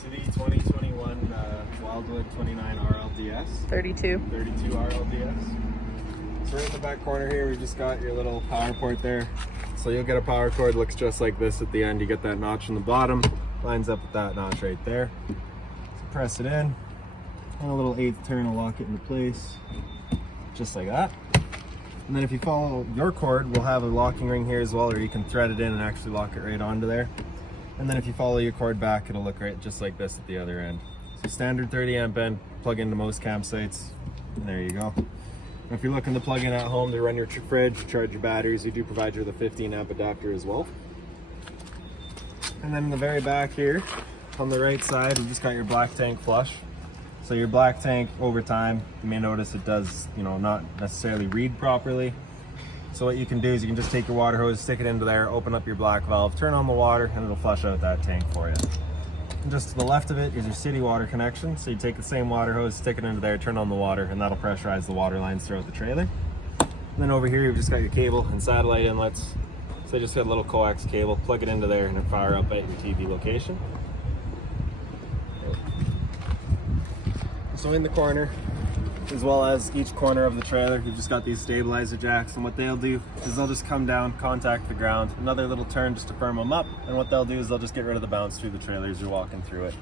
to the 2021 Wildwood 29 RLDS. 32. 32 RLDS. So right in the back corner here, we just got your little power port there. So you'll get a power cord, looks just like this at the end. You get that notch in the bottom, lines up with that notch right there. So press it in, and a little 8th turn will lock it into place, just like that. And then if you follow your cord, we'll have a locking ring here as well, or you can thread it in and actually lock it right onto there. And then if you follow your cord back, it'll look right just like this at the other end. So standard 30 amp end, plug into most campsites, and there you go. And if you're looking to plug in at home to run your fridge, charge your batteries, we do provide you with a 15 amp adapter as well. And then in the very back here, on the right side, we just got your black tank flush. So your black tank, over time, you may notice it does, not necessarily read properly. So what you can do is you can just take your water hose, stick it into there, open up your black valve, turn on the water, and it'll flush out that tank for you. And just to the left of it is your city water connection. So you take the same water hose, stick it into there, turn on the water, and that'll pressurize the water lines throughout the trailer. And then over here, you've just got your cable and satellite inlets. So you just got a little coax cable, plug it into there, and it'll fire up at your TV location. So in the corner, as well as each corner of the trailer, you've just got these stabilizer jacks, and what they'll do is they'll just come down, contact the ground, another little turn just to firm them up, and what they'll do is they'll just get rid of the bounce through the trailer as you're walking through it.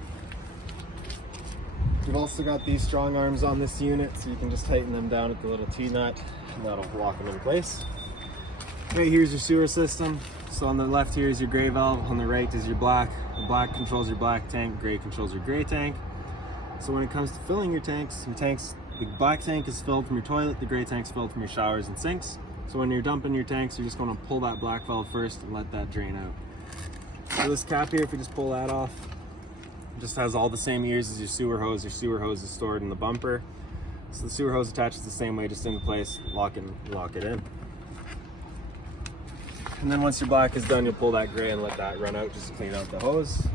You've also got these strong arms on this unit, so you can just tighten them down at the little T-nut, and that'll lock them in place. Right here's your sewer system. So on the left here is your gray valve, on the right is your black. The black controls your black tank, gray controls your gray tank. So when it comes to filling your tanks, the black tank is filled from your toilet, the gray tank's filled from your showers and sinks. So when you're dumping your tanks, you're just going to pull that black valve first and let that drain out. So this cap here, if you just pull that off, it just has all the same ears as your sewer hose. Your sewer hose is stored in the bumper. So the sewer hose attaches the same way, just into place, lock it in. And then once your black is done, you'll pull that gray and let that run out just to clean out the hose.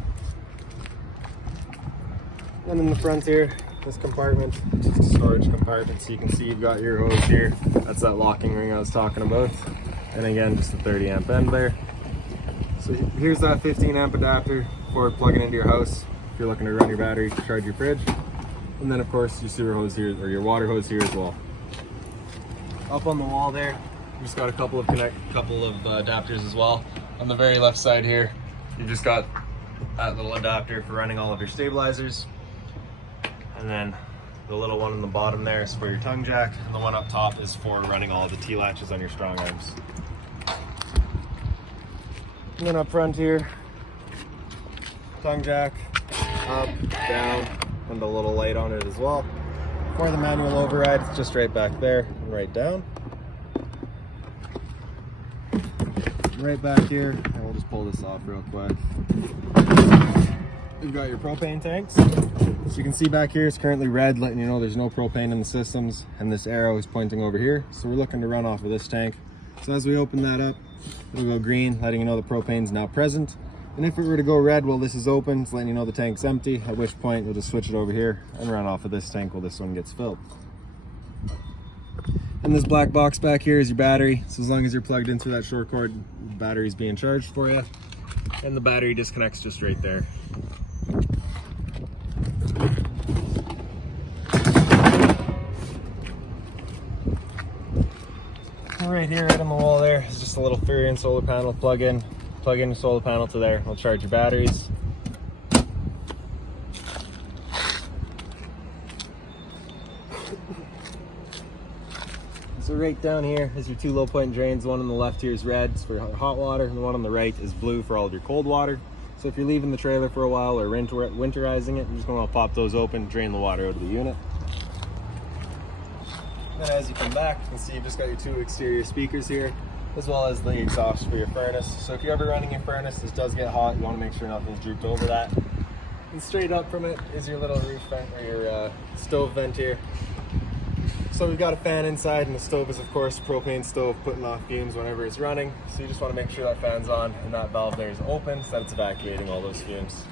And in the front here, this compartment, just a storage compartment, so you can see you've got your hose here. That's that locking ring I was talking about. And again, just a 30 amp end there. So here's that 15 amp adapter for plugging into your house if you're looking to run your battery to charge your fridge. And then of course your sewer hose here, or your water hose here as well. Up on the wall there, you just got a couple of adapters as well. On the very left side here, you just got that little adapter for running all of your stabilizers. And then the little one in the bottom there is for your tongue jack, and the one up top is for running all the T-latches on your strong arms. And then up front here, tongue jack, up, down, and a little light on it as well. For the manual override, it's just right back there and right down. Right back here, and we'll just pull this off real quick. You've got your propane tanks. So you can see back here, it's currently red, letting you know there's no propane in the systems, and this arrow is pointing over here. So we're looking to run off of this tank. So as we open that up, it'll go green, letting you know the propane's now present. And if it were to go red while this is open, it's letting you know the tank's empty, at which point we'll just switch it over here and run off of this tank while this one gets filled. And this black box back here is your battery. So as long as you're plugged into that short cord, the battery's being charged for you. And the battery disconnects just right there. Right here, right on the wall there, is just a little Furion solar panel. Plug in your solar panel to there. It'll charge your batteries. So right down here is your two low point drains. The one on the left here is red, it's for hot water, and the one on the right is blue for all of your cold water. So if you're leaving the trailer for a while or winterizing it, you're just going to pop those open, drain the water out of the unit. Then as you come back, you can see you've just got your two exterior speakers here, as well as the exhaust for your furnace. So if you're ever running your furnace, this does get hot, you want to make sure nothing's drooped over that. And straight up from it is your little roof vent, or your stove vent here. So we've got a fan inside, and the stove is of course a propane stove putting off fumes whenever it's running. So you just want to make sure that fan's on and that valve there is open so that it's evacuating all those fumes.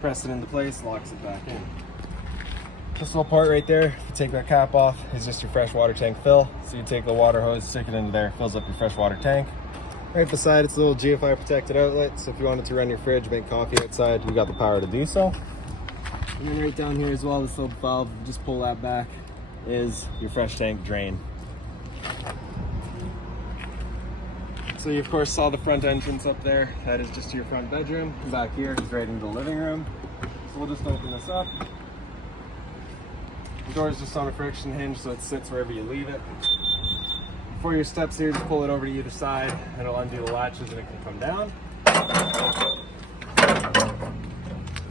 Press it into place, locks it back in. This little part right there, if you take that cap off, is just your fresh water tank fill. So you take the water hose, stick it into there, fills up your fresh water tank. Right beside it's a little GFI protected outlet, so if you wanted to run your fridge, make coffee outside, you got the power to do so. And then right down here as well, this little valve, just pull that back, is your fresh tank drain. So you of course saw the front entrance up there. That is just your front bedroom. Back here is right into the living room. So we'll just open this up. The door is just on a friction hinge, so it sits wherever you leave it. For your steps here, just pull it over to either side and it'll undo the latches and it can come down.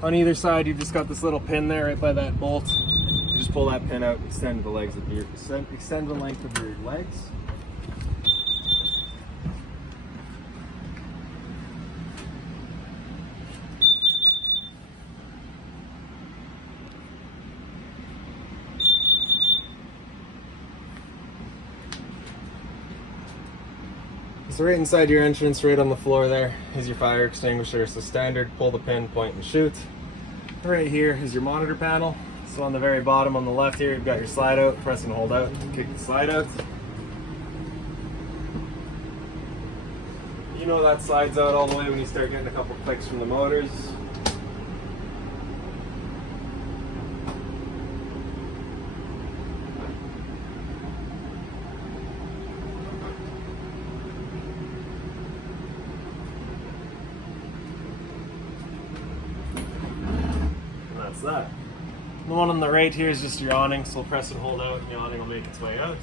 On either side, you've just got this little pin there right by that bolt. You just pull that pin out, extend the length of your legs. So right inside your entrance, right on the floor there, is your fire extinguisher. So standard, pull the pin, point and shoot. Right here is your monitor panel. So on the very bottom on the left here, you've got your slide out, press and hold out to kick the slide out. You know that slides out all the way when you start getting a couple clicks from the motors. That. The one on the right here is just your awning, so we'll press and hold out and the awning will make its way out.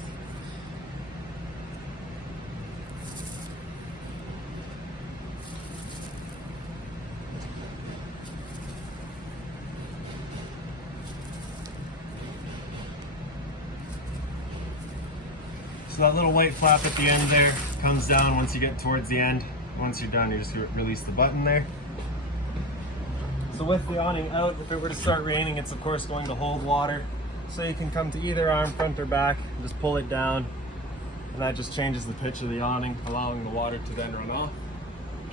So that little white flap at the end there comes down once you get towards the end. Once you're done, you just release the button there. So with the awning out, if it were to start raining, it's of course going to hold water. So you can come to either arm, front or back, and just pull it down. And that just changes the pitch of the awning, allowing the water to then run off.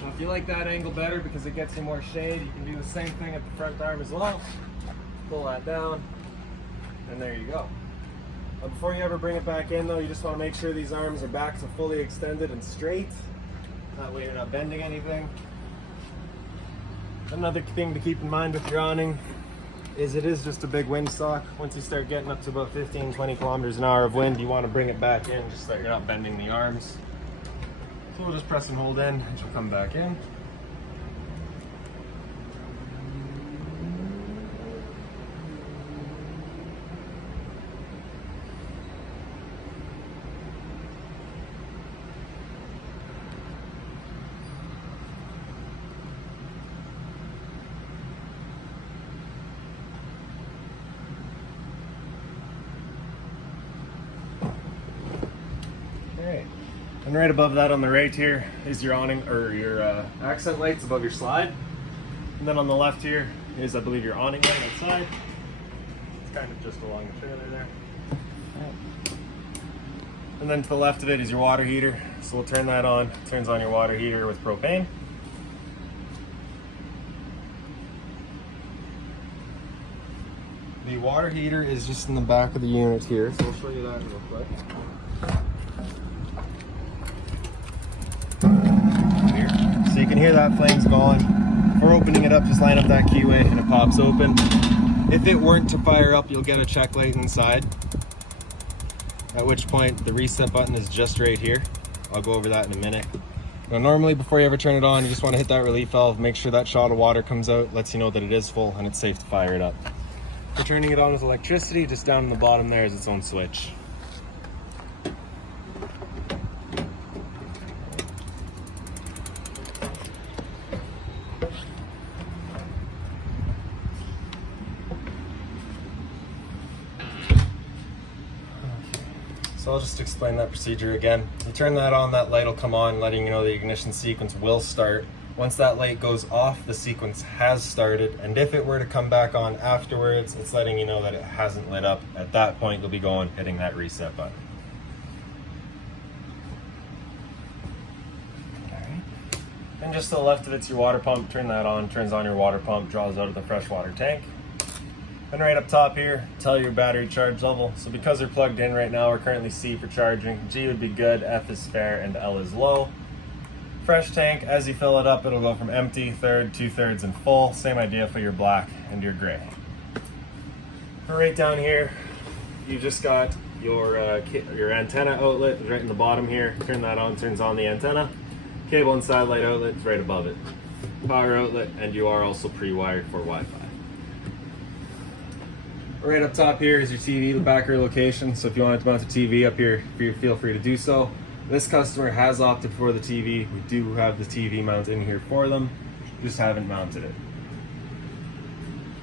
Now if you like that angle better because it gets you more shade, you can do the same thing at the front arm as well. Pull that down, and there you go. Before you ever bring it back in though, you just want to make sure these arms are back so fully extended and straight. That way you're not bending anything. Another thing to keep in mind with your awning is it is just a big windsock. Once you start getting up to about 15-20 kilometers an hour of wind, you want to bring it back in just so that you're not bending the arms. So we'll just press and hold in and she'll come back in. And right above that on the right here is your awning, or your accent lights above your slide. And then on the left here is, I believe, your awning light outside. It's kind of just along the trailer there. And then to the left of it is your water heater. So we'll turn that on. It turns on your water heater with propane. The water heater is just in the back of the unit here, so we'll show you that real quick. So you can hear that flames going. If we're opening it up, just line up that keyway and it pops open. If it weren't to fire up, you'll get a check light inside. At which point the reset button is just right here. I'll go over that in a minute. Now normally before you ever turn it on, you just want to hit that relief valve, make sure that shot of water comes out, lets you know that it is full and it's safe to fire it up. For turning it on with electricity, just down in the bottom there is its own switch. So I'll just explain that procedure again. You turn that on, that light will come on, letting you know the ignition sequence will start. Once that light goes off, the sequence has started, and if it were to come back on afterwards, it's letting you know that it hasn't lit up. At that point, you'll be hitting that reset button. Alright. And just to the left of it's your water pump. Turn that on, turns on your water pump, draws out of the freshwater tank. And right up top here, tell your battery charge level. So because they're plugged in right now, we're currently C for charging. G would be good, F is fair, and L is low. Fresh tank, as you fill it up, it'll go from empty, third, 2/3, and full. Same idea for your black and your gray. Right down here, you just got your antenna outlet right in the bottom here. Turn that on, turns on the antenna. Cable and satellite outlet is right above it. Power outlet, and you are also pre-wired for Wi-Fi. Right up top here is your TV, the backer location. So if you want to mount a TV up here, feel free to do so. This customer has opted for the TV. We do have the TV mount in here for them, just haven't mounted it.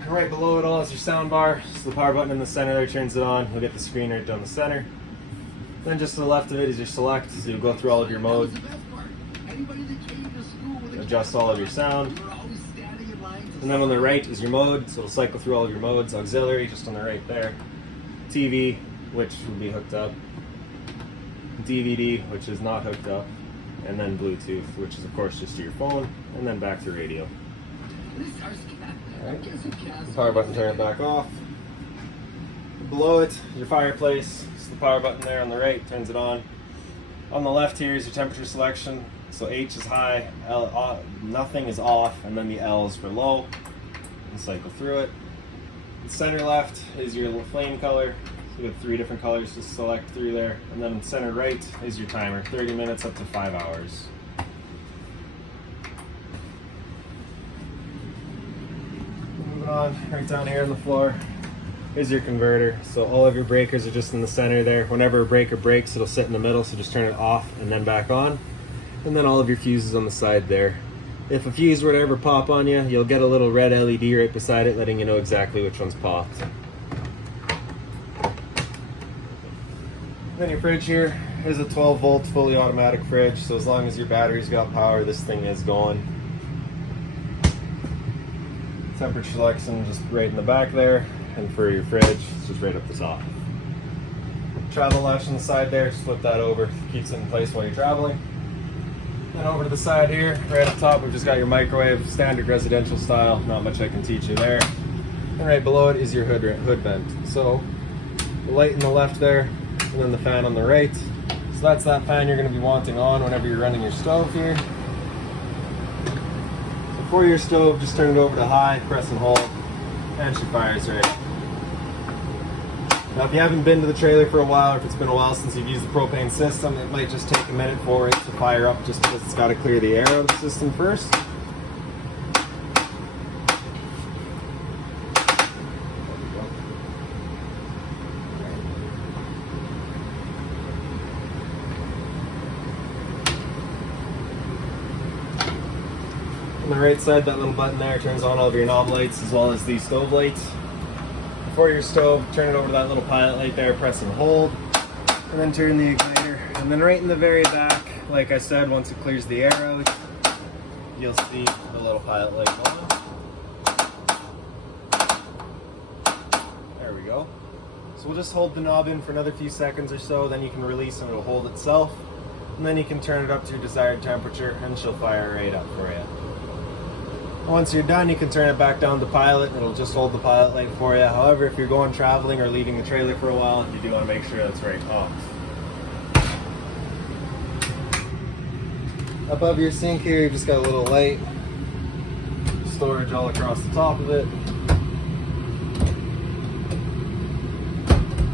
Right below it all is your sound bar. So the power button in the center there turns it on. You'll get the screen right down the center. Then just to the left of it is your select. So you'll go through all of your modes, adjust all of your sound. And then on the right is your mode. So it'll cycle through all of your modes. Auxiliary, just on the right there. TV, which will be hooked up. DVD, which is not hooked up. And then Bluetooth, which is of course just to your phone. And then back to radio. Alright, the power button, turn it back off. Below it is your fireplace. It's the power button there on the right, turns it on. On the left here is your temperature selection. So H is high, nothing is off, and then the L is for low. And cycle through it. The center left is your little flame color. So you have 3 different colors to select through there. And then center right is your timer, 30 minutes up to 5 hours. On right down here on the floor is your converter. So all of your breakers are just in the center there. Whenever a breaker breaks, it'll sit in the middle, so just turn it off and then back on. And then all of your fuses on the side there. If a fuse were to ever pop on you, you'll get a little red LED right beside it letting you know exactly which one's popped. Then your fridge here is a 12-volt fully automatic fridge, so as long as your battery's got power, this thing is going. Temperature selection just right in the back there, and for your fridge, it's just right up the top. Travel latch on the side there, just flip that over, keeps it in place while you're traveling. Then over to the side here, right up top, we've just got your microwave, standard residential style, not much I can teach you there. And right below it is your hood vent. So the light in the left there, and then the fan on the right. So that's that fan you're going to be wanting on whenever you're running your stove here. For your stove, just turn it over to high, press and hold, and she fires right. Now if you haven't been to the trailer for a while, or if it's been a while since you've used the propane system, it might just take a minute for it to fire up just because it's got to clear the air out of the system first. On the right side, that little button there turns on all of your knob lights as well as the stove lights. For your stove, turn it over to that little pilot light there, press and hold, and then turn the igniter. And then right in the very back, like I said, once it clears the air out, you'll see the little pilot light on. There we go. So we'll just hold the knob in for another few seconds or so, then you can release and it'll hold itself. And then you can turn it up to your desired temperature and she'll fire right up for you. Once you're done, you can turn it back down to pilot and it'll just hold the pilot light for you. However, if you're going traveling or leaving the trailer for a while, you do want to make sure that's right off. Above your sink here, you've just got a little light, storage all across the top of it.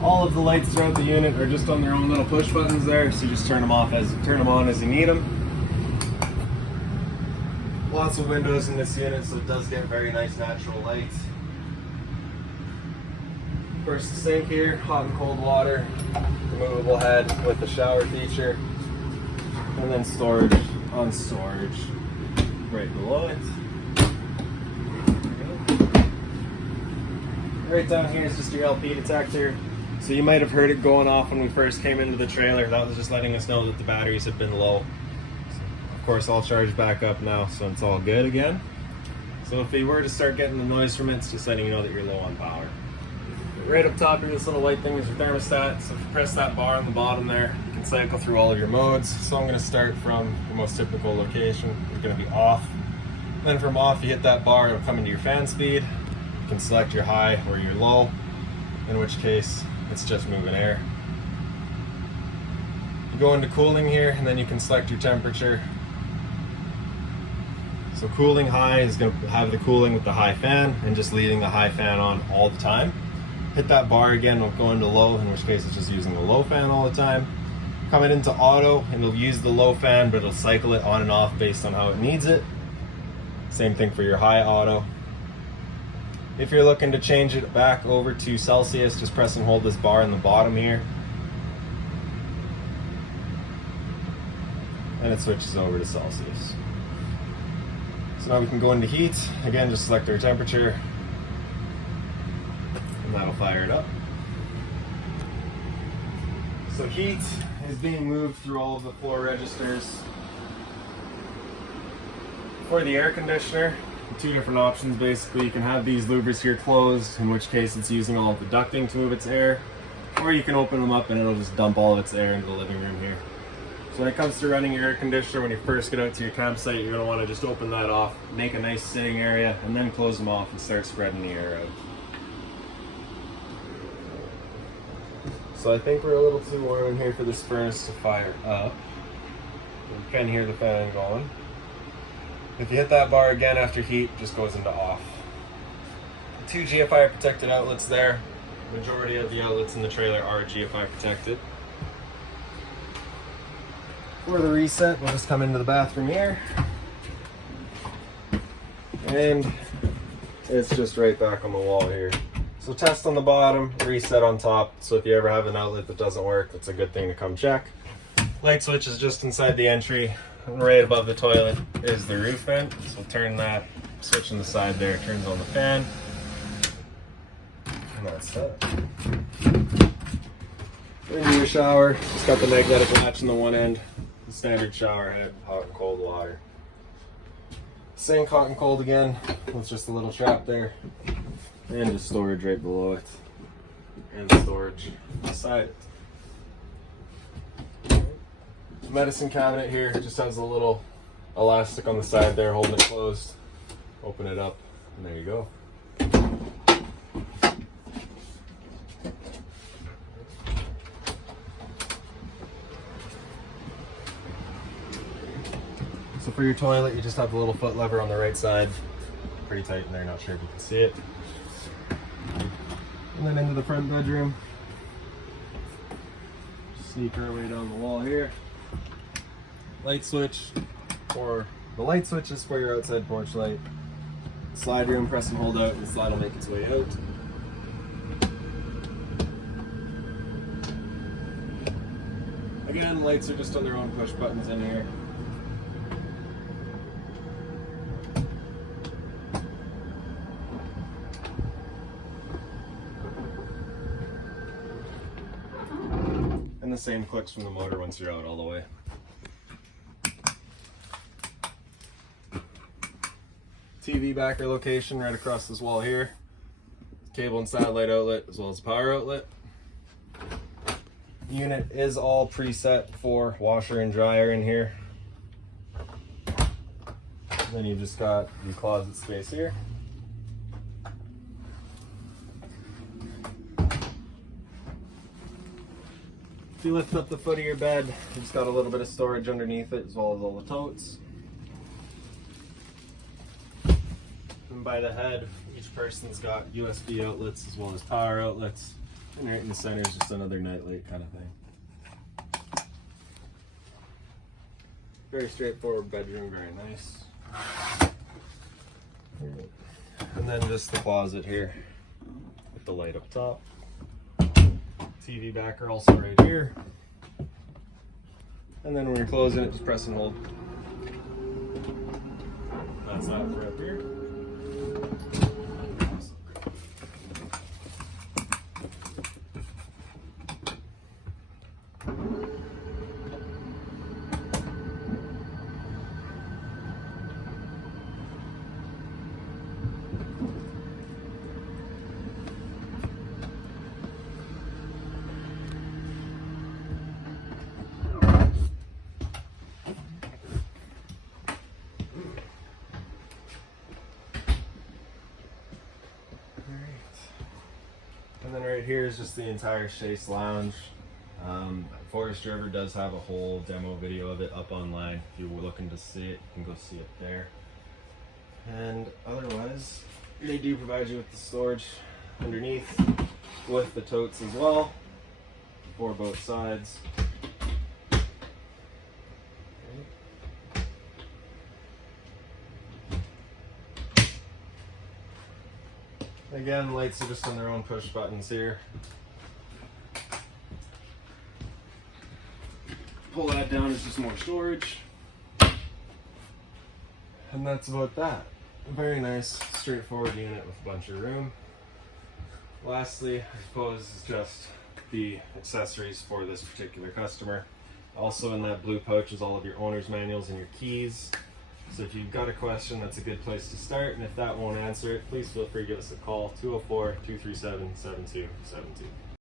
All of the lights throughout the unit are just on their own little push buttons there, so you just turn them on as you need them. Lots of windows in this unit, so it does get very nice natural light. Of course, the sink here, hot and cold water, removable head with the shower feature, and then storage on storage right below it. Right down here is just your LP detector. So you might have heard it going off when we first came into the trailer. That was just letting us know that the batteries have been low. Of course, all charged back up now, so it's all good again. So if you were to start getting the noise from it, it's just letting you know that you're low on power. Right up top here, this little white thing is your thermostat. So if you press that bar on the bottom there, you can cycle through all of your modes. So I'm going to start from the most typical location. It's going to be off. Then from off, you hit that bar, it'll come into your fan speed. You can select your high or your low, in which case it's just moving air. You go into cooling here, and then you can select your temperature. So cooling high is going to have the cooling with the high fan and just leaving the high fan on all the time. Hit that bar again, we'll go into low, in which case it's just using the low fan all the time. Coming into auto, and it'll use the low fan, but it'll cycle it on and off based on how it needs it. Same thing for your high auto. If you're looking to change it back over to Celsius, just press and hold this bar in the bottom here. And it switches over to Celsius. So now we can go into heat. Again, just select our temperature. And that'll fire it up. So heat is being moved through all of the floor registers. For the air conditioner, two different options basically. You can have these louvers here closed, in which case it's using all of the ducting to move its air, or you can open them up and it'll just dump all of its air into the living room here. So when it comes to running your air conditioner, when you first get out to your campsite, you're going to want to just open that off, make a nice sitting area, and then close them off and start spreading the air out. So I think we're a little too warm in here for this furnace to fire up. You can hear the fan going. If you hit that bar again after heat, it just goes into off. Two GFI protected outlets there. Majority of the outlets in the trailer are GFI protected. For the reset, we'll just come into the bathroom here. And it's just right back on the wall here. So test on the bottom, reset on top. So if you ever have an outlet that doesn't work, it's a good thing to come check. Light switch is just inside the entry. And right above the toilet is the roof vent. So turn that, switch on the side there, turns on the fan. And that's that. Into your shower, just got the magnetic latch on the one end. The standard shower head, hot and cold water. Sink hot and cold again, with just a little trap there. And just storage right below it. And storage beside it. The medicine cabinet here just has a little elastic on the side there holding it closed. Open it up, and there you go. So for your toilet, you just have the little foot lever on the right side. Pretty tight in there, not sure if you can see it. And then into the front bedroom. Sneak our way down the wall here. Light switch, or the light switch is for your outside porch light. Slide room, press and hold out, and the slide will make its way out. Again, lights are just on their own push buttons in here. And the same clicks from the motor once you're out all the way. TV backer location right across this wall here. Cable and satellite outlet as well as power outlet. Unit is all preset for washer and dryer in here. And then you just got the closet space here. If you lift up the foot of your bed, you just got a little bit of storage underneath it as well as all the totes. And by the head, each person's got USB outlets as well as power outlets. And right in the center is just another nightlight kind of thing. Very straightforward bedroom, very nice. And then just the closet here with the light up top. TV backer also right here. And then when you're closing it, just press and hold. That's that for up here. And then right here is just the entire Chase Lounge. Forest River does have a whole demo video of it up online. If you were looking to see it, you can go see it there. And otherwise, they do provide you with the storage underneath with the totes as well for both sides. Again, lights are just on their own push buttons here. Pull that down, it's just more storage. And that's about that. A very nice, straightforward unit with a bunch of room. Lastly, I suppose, is just the accessories for this particular customer. Also in that blue pouch is all of your owner's manuals and your keys. So if you've got a question, that's a good place to start. And if that won't answer it, please feel free to give us a call, 204-237-7272.